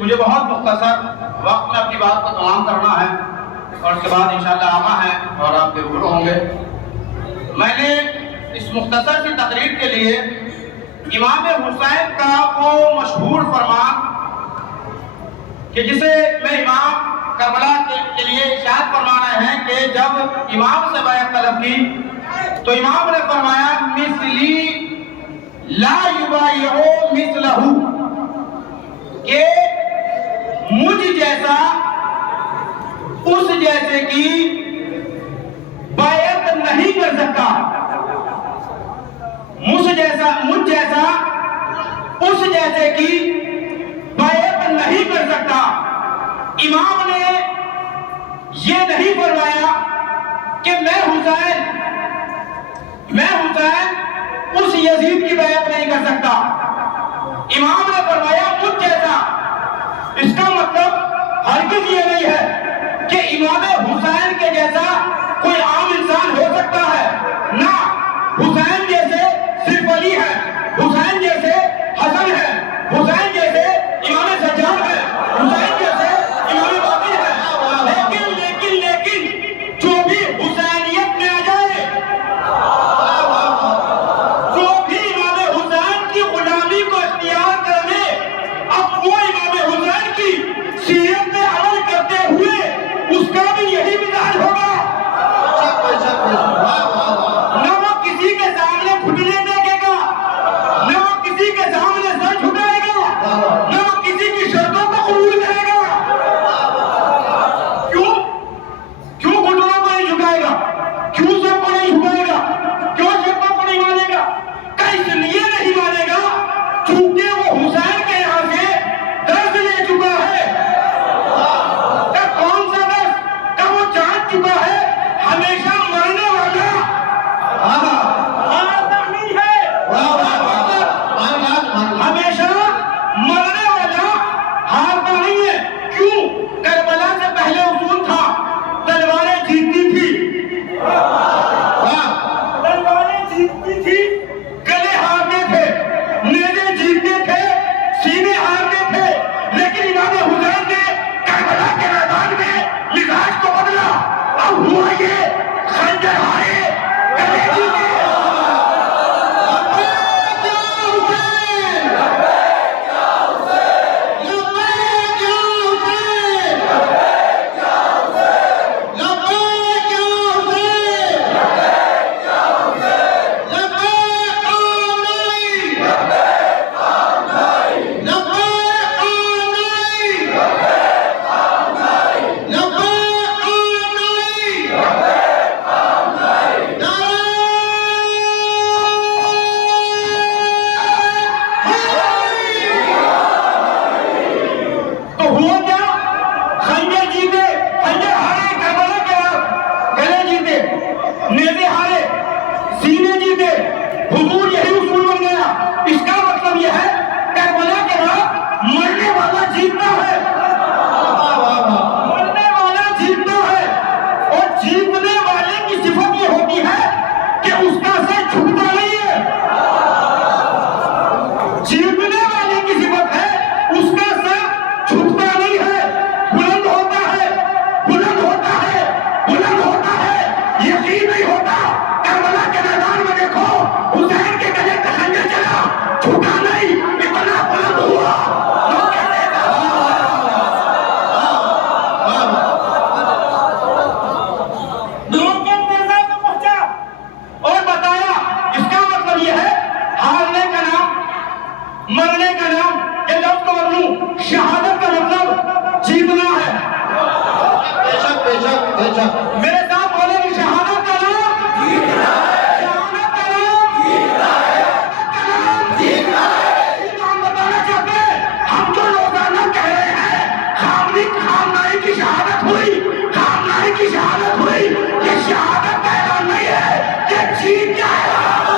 मुझे बहुत मुख्तसर वक्त में अपनी बात को तमाम करना है और उसके बाद इंशाअल्लाह आमा है और आप रूबरू होंगे। मैंने इस मुख्तसर सी तकरीर के लिए इमाम हुसैन का वो मशहूर फरमान कि जिसे मैं इमाम करबला के लिए इरशाद फरमाना है कि जब इमाम से बैत तलब की तो इमाम ने फरमाया मिसली ला युबाइउ मिसलहू, कि मुझ जैसा उस जैसे की बैत नहीं कर सकता, मुझ जैसा उस जैसे की बैत नहीं कर सकता। इमाम ने ये नहीं फरमाया कि मैं हुसैन उस यजीद की बैत नहीं कर सकता। इमाम ने फरमाया मुझ जैसा। इसका मतलब हरगिज़ ये नहीं है कि इमाम हुसैन के जैसा कोई आम इंसान हो सकता है ना। हुसैन जैसे सिर्फ अली है, हुसैन जैसे हसन है, हुसैन जैसे इमाम सज्जाद है, हुसैन जैसे इमाम बाक़ी है। लेकिन जो भी हुसैनियत में आ जाए, जो भी इमाम हुसैन की गुलामी को इख्तियार कर ले, अब वो इमाम हुसैन की सीरत में अमल करते हुए उसका भी यही मिजाज होगा। न वो किसी के सामने घुटने टेकेगा, न वो किसी के सामने सर झुकाएगा, न वो किसी की शर्तों को कबूल करेगा। क्यों घुटनों को नहीं झुकाएगा, क्यों सर को नहीं झुकाएगा, क्यों शर्तों को नहीं मानेगा? इसलिए नहीं मानेगा क्योंकि वो हुसैन के यहाँ से दर्द ले चुका है। कौन सा दर्द? कब वो जान चुका है हमेशा मरने वाला हारता नहीं है, हमेशा मरने वाला हारता नहीं है। क्यों? करबला से पहले उसूल था, तलवारें जीतती थी, तलवारें जीतती थी, गले हारते थे, नेज़े जीतते थे, सीने हारते थे। लेकिन इमाम हुसैन ने करबला के मैदान में मिजाज को बदला। अब हुआ ये खंजर हारे, गले जीते। नेज़े हारे, सीने जीते, हुजूर यही उसूल बन गया। इसका मतलब यह है करबला के बाद मरने वाला जीतता है, मरने वाला जीतता है। और जीतने वाले की सिफत यह होती है कि उसका सर झुकता नहीं है। जीतने वाले की सिफत है उसका सर झुकता नहीं है, बुलंद होता है, बुलंद होता है, बुलंद होता है। यकीन नहीं होता, करबला के मैदान में देखो, हुसैन के गले का खंजर चला, झुका नहीं, इतना बुलंद हुआ। पहुंचा और बताया। इसका मतलब यह है हारने का नाम, मरने का नाम। ये लफ्ज़ को बदलूं, शहादत का मतलब जीतना है। बेशक बेशक बेशक मेरे साथ बोले कि शहादत का नाम जीतना है, शहादत का नाम जीतना है, जीतना है। हम बताना चाहते हैं, हम जो रोजाना कह रहे हैं खामनाई की शहादत हुई, खामनाई की शहादत हुई, ये शहादत का ऐलान नहीं है, ये जीत का ऐलान।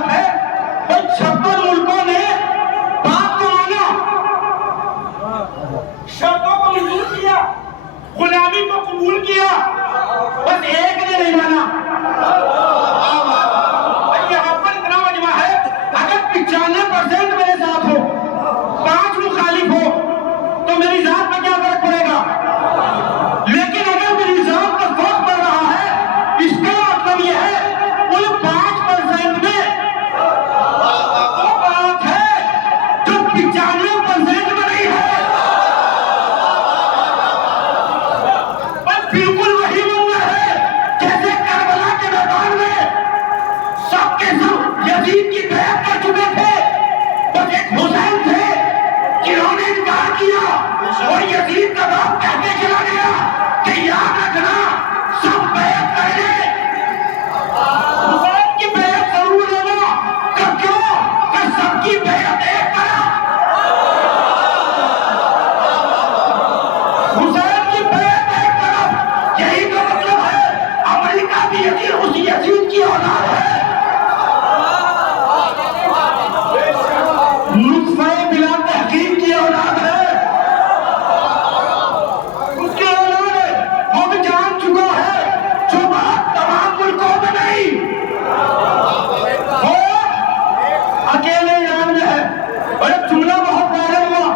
बात है, भाई 56 मुल्कों ने बात को माना, शर्तों को मंजूर किया, गुलामी को कबूल किया, बस एक ने नहीं माना। यहाँ पर इतना मजमा है, अगर 95% मेरे साथ हो, 5 मुखालिफ हो, तो मेरी जात पर क्या फर्क पड़ेगा? लेकिन अगर मेरी जात पर फर्क पड़ रहा है, इसका मतलब यह है उन 5% में वो बात है जो 95% में नहीं है। बिल्कुल वही मंजर है जैसे करबला के मैदान में सबके सब यजीद की बैत कर चुके थे, बस एक हुसैन थे जिन्होंने इनकार किया और यजीद का बाप कहते चला गया कि याद रखना सब बैत करेंगे, हुसैन की बैत जरूर लेना। कब क्यों? कि सबकी बैत एक तरह, हुसैन की बैत एक तरफ, यही तो मतलब है। अमेरिका भी यजीद उस यजीद की औलाद है, नुत्फे बिला तहकीक की औलाद है, उसकी औलाद है। वो भी जान चुका है जो बात तमाम मुल्कों में नहीं, वो अकेले ईरान में है। और एक जुमला बहुत वायरल हुआ,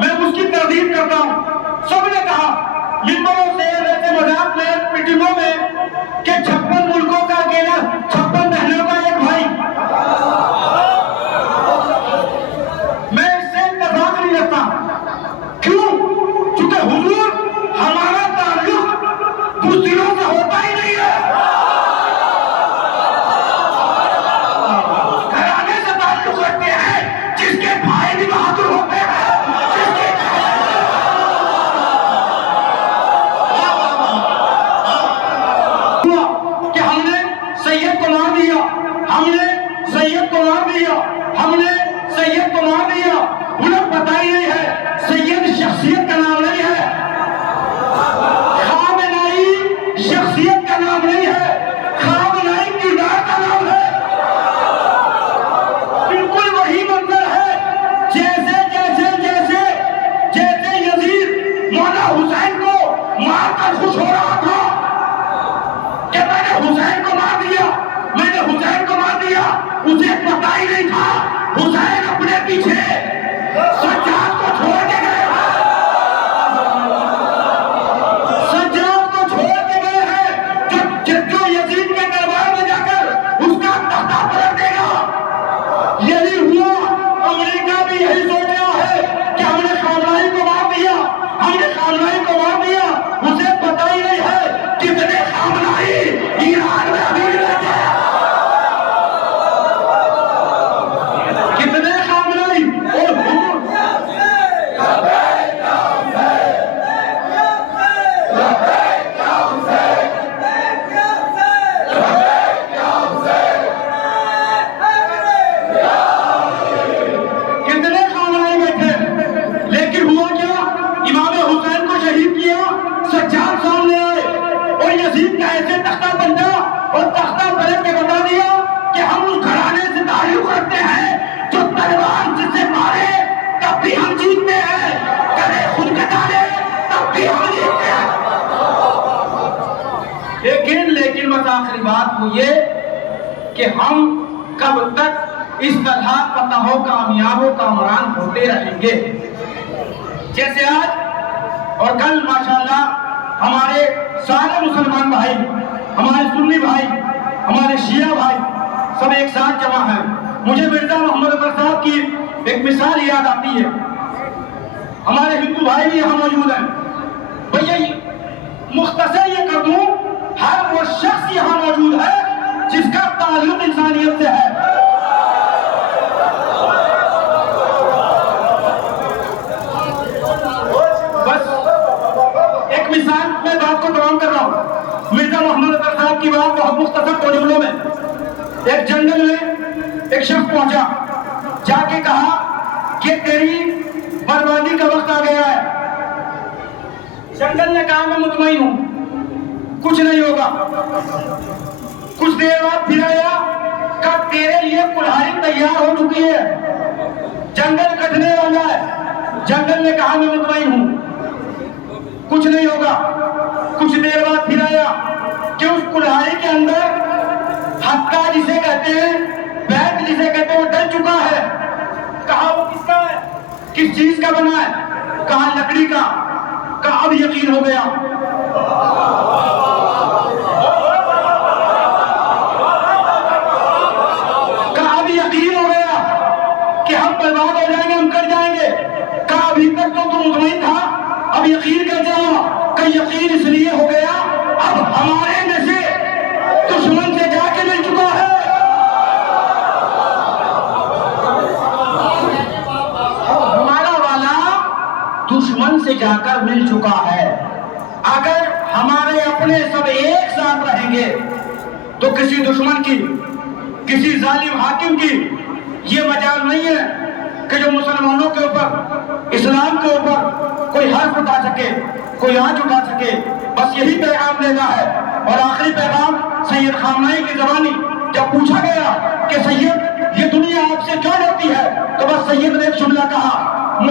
मैं उसकी तरदीद करता हूँ। सबने कहा मिंबरों से, वैसे मजाक में, मीटिंगों में कि 56 मुल्कों का अकेला, 56 बहनों का एक भाई। मैं इससे इत्तेफाक नहीं रखता। क्यों? क्योंकि हुजूर हमारा ताल्लुक बुज़दिलों से होता ही नहीं है, घराने से ताल्लुक रखते हैं जिसके भाई भी बहादुर होते हैं, कि हमने सैयद को मार दिया, हमने सैयद को मार दिया, हमने सैयद को मार दिया। उन्हें पता ही नहीं है सैयद शख्सियत का नाम नहीं है, खामेनेई शख्सियत का नाम नहीं है, खामेनेई किरदार का नाम है। बिल्कुल वही मंजर है जैसे जैसे जैसे जैसे यजीद मौला हुसैन को मारकर खुश हो रहा था कि मैंने हुसैन को मार दिया, मैंने हुसैन को मार दिया, उसे पता ही नहीं था हुसैन अपने पीछे सज्जाद को छोड़ के गए हैं, सज्जाद को छोड़ के गए हैं जो यजीद के दरबार में जाकर उसका तख्ता पलट देगा। यही हुआ, अमेरिका भी यही सोच रहा है कि हमने खामनाई को मार दिया, हमने खामनाई को मार दिया, उसे पता ही नहीं है कितने खामनाई ईरान में अभी रहते हैं, कितने खामनाई। और कितने खामनाई बैठे, लेकिन हुआ क्या? इमाम हुसैन को शहीद किया, सज्जाद सामने आए और यजीद का ऐसे तख्ता बंधा और तख्ता पलट के बता दिया कि हम उस घराने से ताल्लुक रखते हैं जो तलवार जिसे मारे तब भी हम जीतते हैं, गले खुद कटा ले तब भी हम जीतते हैं। लेकिन बस आखिरी बात वो ये कि हम कब तक इस तरह फतहों कामयाबों का मरान होते रहेंगे। जैसे आज और कल माशाल्लाह हमारे सारे मुसलमान भाई, हमारे सुन्नी भाई, हमारे शिया भाई सब एक साथ जमा हैं। मुझे मिर्जा मोहम्मद अकबर साहब की एक मिसाल याद आती है। हमारे हिंदू भाई भी यहाँ मौजूद हैं। भैया मुख्तसर ये कर दूं, हर वो शख्स यहाँ मौजूद है जिसका ताल्लुक इंसानियत से है। बस एक मिसाल मैं बात को तमाम कर रहा हूँ। मिर्जा मोहम्मद अकबर साहब की बात बहुत मुख्तसर 2 जुमलों में। एक जंगल में एक शख्स पहुंचा, जाके कहा कि तेरी बर्बादी का वक्त आ गया है। जंगल ने कहा मैं मुतमईन हूं, कुछ नहीं होगा। कुछ देर बाद फिर आया, कहा तेरे लिए ने कहा मैं मुतमईन हूं, कुछ नहीं होगा। कुछ देर बाद फिर आया कि उस कुल्हाड़ी के अंदर हक्का जिसे कहते हैं, बैत जिसे कहते हैं, वो डल चुका है। कहा वो किसका है, किस चीज का बना है? कहा लकड़ी का। कहा अब यकीन हो गया। कहा अब यकीन हो गया कि हम बर्बाद हो जाएंगे, हम कर जाएंगे। कहा अभी तक तो तुम मुतमईन था, अब यकीन कर जाओ। कि यकीन इसलिए हो गया अब हमारे में से दुश्मन से जाके मिल चुका है। हमारा वाला दुश्मन से जाकर मिल चुका है। अगर हमारे अपने सब एक साथ रहेंगे तो किसी दुश्मन की, किसी जालिम हाकिम की ये मजाल नहीं है कि जो मुसलमानों के ऊपर, इस्लाम के ऊपर कोई हर्फ उठा सके, कोई आंच उठा सके। बस यही पैगाम देना है। और आखिरी पैगाम सैयद खामनेई की ज़बानी, जब पूछा गया कि सैयद ये दुनिया आपसे क्यों डरती है, तो बस सैयद ने एक जुमला कहा,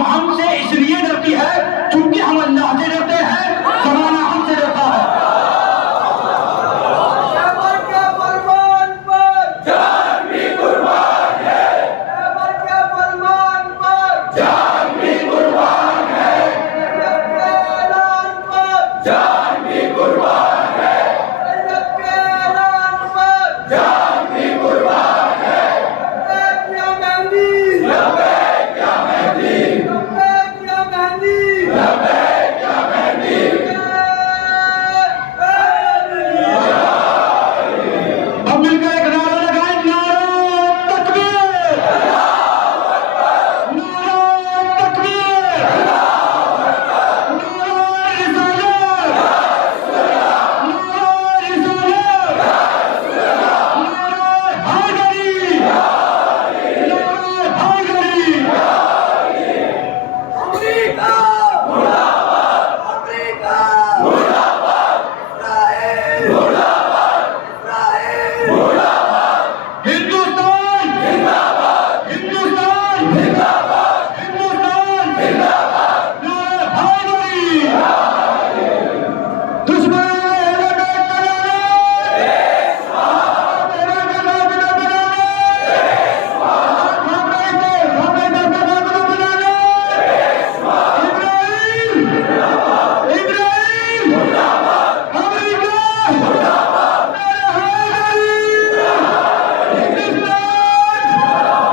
हमसे इसलिए डरती है क्योंकि हम अल्लाह से डरते हैं